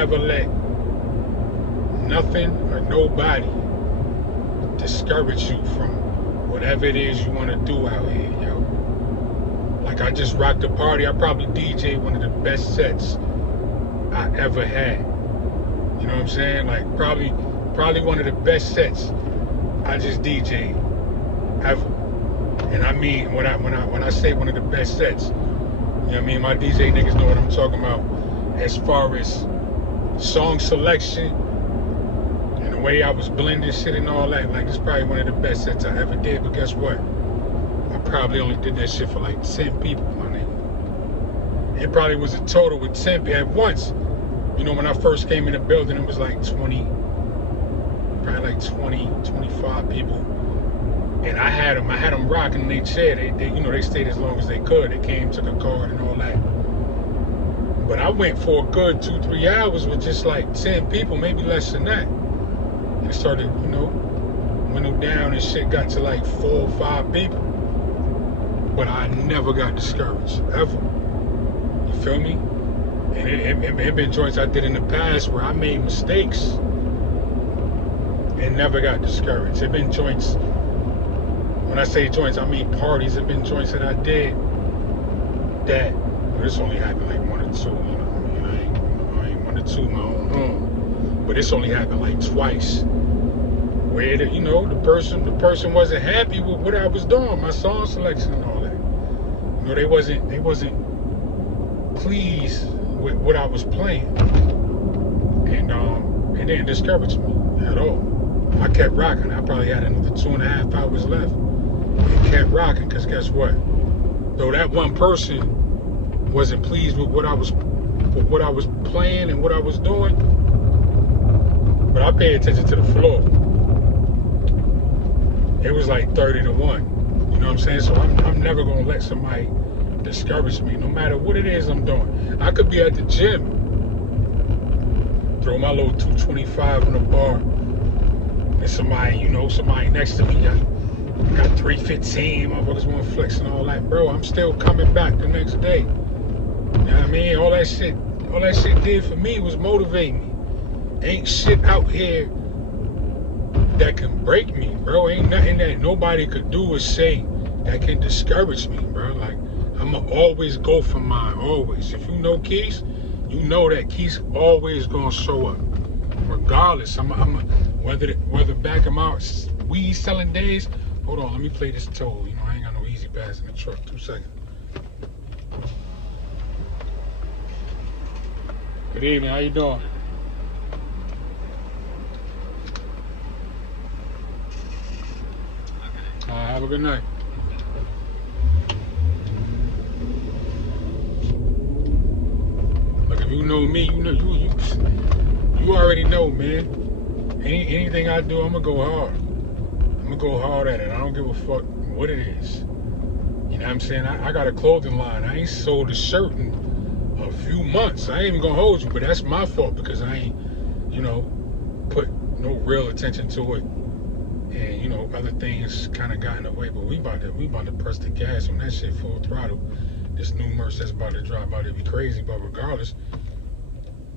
ever let nothing or nobody discourage you from whatever it is you want to do out here, yo. Like, I just rocked a party. I probably DJ'd one of the best sets I ever had. You know what I'm saying? Like, probably one of the best sets I just DJ'd ever. And I mean, when I say one of the best sets, you know what I mean? My DJ niggas know what I'm talking about as far as song selection and the way I was blending shit and all that. Like, it's probably one of the best sets I ever did. But guess what? I probably only did that shit for like 10 people, my nigga. It probably was a total with 10 people at once. You know, when I first came in the building, it was like 20, probably like 20, 25 people. And I had them rocking in their chair. They you know, they stayed as long as they could. They came, took a card and all that. But I went for a good 2-3 hours with just like 10 people, maybe less than that. And it started, you know, went down and shit got to like 4 or 5 people. But I never got discouraged, ever. You feel me? And it been joints I did in the past where I made mistakes and never got discouraged. It been joints, when I say joints, I mean parties. It been joints that I did that, well, this only happened like 1 or 2, you know what I mean? I ain't 1 or 2 my own home. But this only happened like twice. Where, you know, the person wasn't happy with what I was doing, my song selection and all that. You know, they wasn't pleased with what I was playing. And it didn't discourage me at all. I kept rocking. I probably had another 2.5 hours left. And kept rocking, because guess what? Though that one person wasn't pleased with what I was playing and what I was doing, but I paid attention to the floor. It was like 30 to 1. You know what I'm saying? So I'm never gonna let somebody discourage me, no matter what it is I'm doing. I could be at the gym, throw my little 225 on the bar, and somebody next to me got 315, motherfuckers want to flex and all that. Bro, I'm still coming back the next day. You know what I mean? All that shit did for me was motivate me. Ain't shit out here that can break me, bro. Ain't nothing that nobody could do or say that can discourage me, bro. Like, I'ma always go for mine, always. If you know Keith, you know that Keith's always gonna show up, regardless. Whether back in my weed selling days. Hold on, let me play this toll. You know, I ain't got no easy pass in the truck. 2 seconds. Good evening. How you doing? Have a good night. Look, if you know me, you know you already know, man. Anything I do, I'm gonna go hard. I'm gonna go hard at it. I don't give a fuck what it is. You know what I'm saying? I got a clothing line. I ain't sold a shirt in a few months. I ain't even gonna hold you, but that's my fault because I ain't, you know, put no real attention to it. And, you know, other things kind of got in the way, but we about to press the gas on that shit full throttle. This new merch that's about to drop, about to be crazy, but regardless,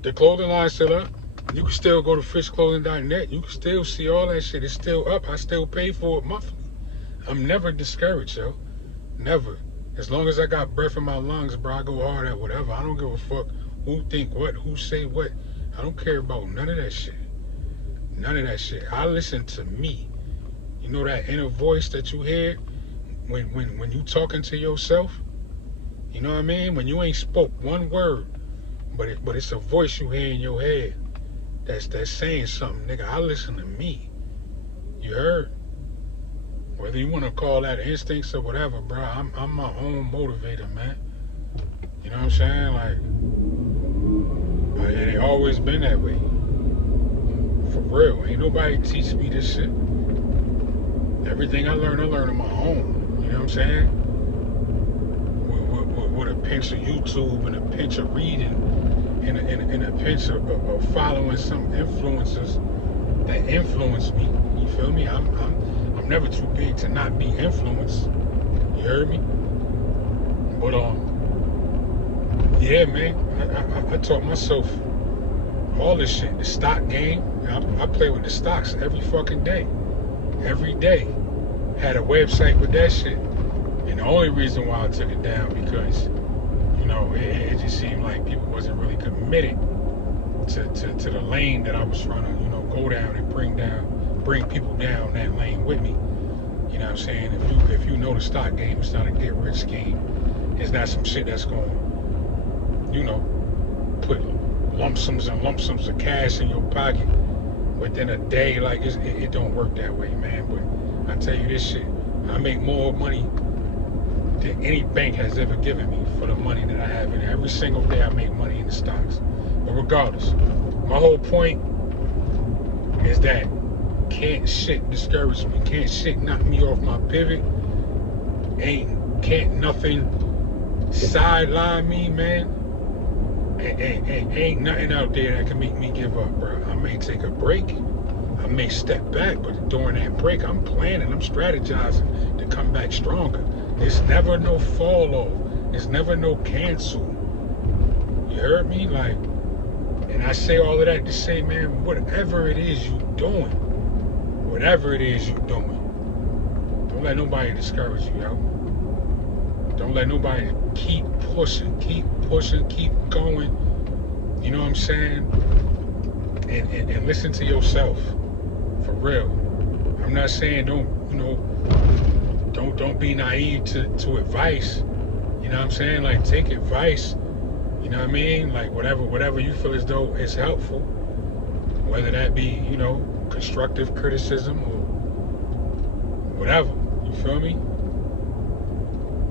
the clothing line's still up. You can still go to fishclothing.net. You can still see all that shit. It's still up. I still pay for it monthly. I'm never discouraged, yo. Never. As long as I got breath in my lungs, bro, I go hard at whatever. I don't give a fuck who think what, who say what. I don't care about none of that shit. None of that shit. I listen to me. You know that inner voice that you hear when you talking to yourself? You know what I mean? When you ain't spoke one word, but it's a voice you hear in your head that's saying something, nigga. I listen to me. You heard? Whether you want to call that instincts or whatever, bro, I'm my own motivator, man. You know what I'm saying? Like, it ain't always been that way. For real. Ain't nobody teach me this shit. Everything I learn on my own. You know what I'm saying? With a pinch of YouTube and a pinch of reading and a pinch of following some influencers that influence me. You feel me? I'm never too big to not be influenced. You heard me? But yeah, man. I taught myself all this shit. The stock game. I play with the stocks every fucking day. Every day. Had a website with that shit. And the only reason why I took it down because, you know, it just seemed like people wasn't really committed to the lane that I was trying to, you know, go down and bring people down that lane with me. You know what I'm saying? If you know the stock game, it's not a get rich scheme. It's not some shit that's going to, you know, put lump sums and lump sums of cash in your pocket within a day. Like, it don't work that way, man. But I tell you this shit, I make more money than any bank has ever given me for the money that I have in it. Every single day I make money in the stocks. But regardless, my whole point is that can't shit discourage me. Can't shit knock me off my pivot. Can't nothing sideline me, man. Ain't nothing out there that can make me give up, bro. I may take a break. I may step back, but during that break, I'm planning, I'm strategizing to come back stronger. There's never no fall off. There's never no cancel. You heard me? Like, and I say all of that to say, man, whatever it is you doing, don't let nobody discourage you, yo. Don't let nobody keep pushing, keep going. You know what I'm saying? And listen to yourself, for real. I'm not saying don't be naive to advice. You know what I'm saying? Like, take advice. You know what I mean? Like, whatever you feel as though is helpful, whether that be, you know, constructive criticism or whatever. You feel me?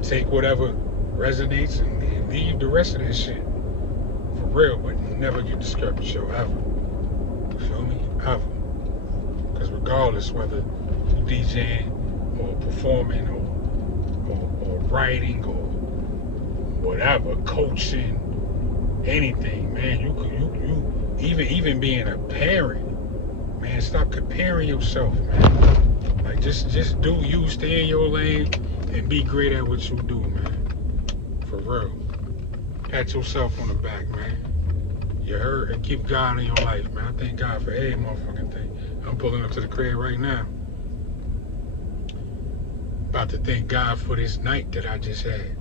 Take whatever resonates and leave the rest of that shit. For real, but never get discouraged, yo, ever. You feel me? Ever. Because regardless whether you DJing or performing or writing or whatever, coaching, anything, man, you even being a parent, man, stop comparing yourself, man. Like, just do you, stay in your lane and be great at what you do, man. For real. Pat yourself on the back, man. You heard? And keep God in your life, man. I thank God for every motherfucking thing. I'm pulling up to the crib right now. About to thank God for this night that I just had.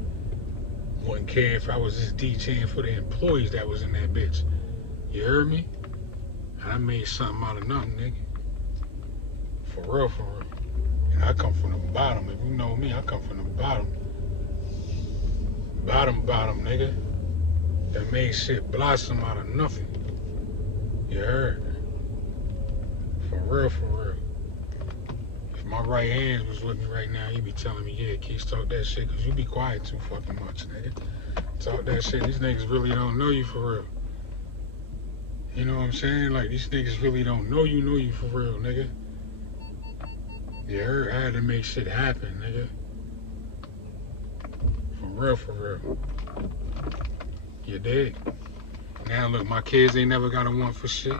Wouldn't care if I was just DJing for the employees that was in that bitch. You heard me? And I made something out of nothing, nigga. For real, for real. And I come from the bottom. If you know me, I come from the bottom. Bottom, nigga. That made shit blossom out of nothing. You heard? For real, for real. If my right hand was with me right now, he'd be telling me, yeah, Keith, talk that shit, because you be quiet too fucking much, nigga. Talk that shit. These niggas really don't know you for real. You know what I'm saying? Like, these niggas really don't know you for real, nigga. You heard? I had to make shit happen, nigga. For real, for real. You dig? Now look, my kids ain't never got a want for shit.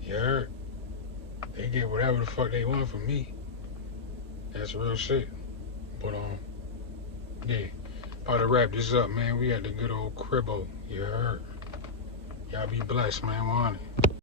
You heard? They get whatever the fuck they want from me. That's real shit. But yeah. About to wrap this up, man. We at the good old cribbo. You heard? Y'all be blessed, man. We're on it.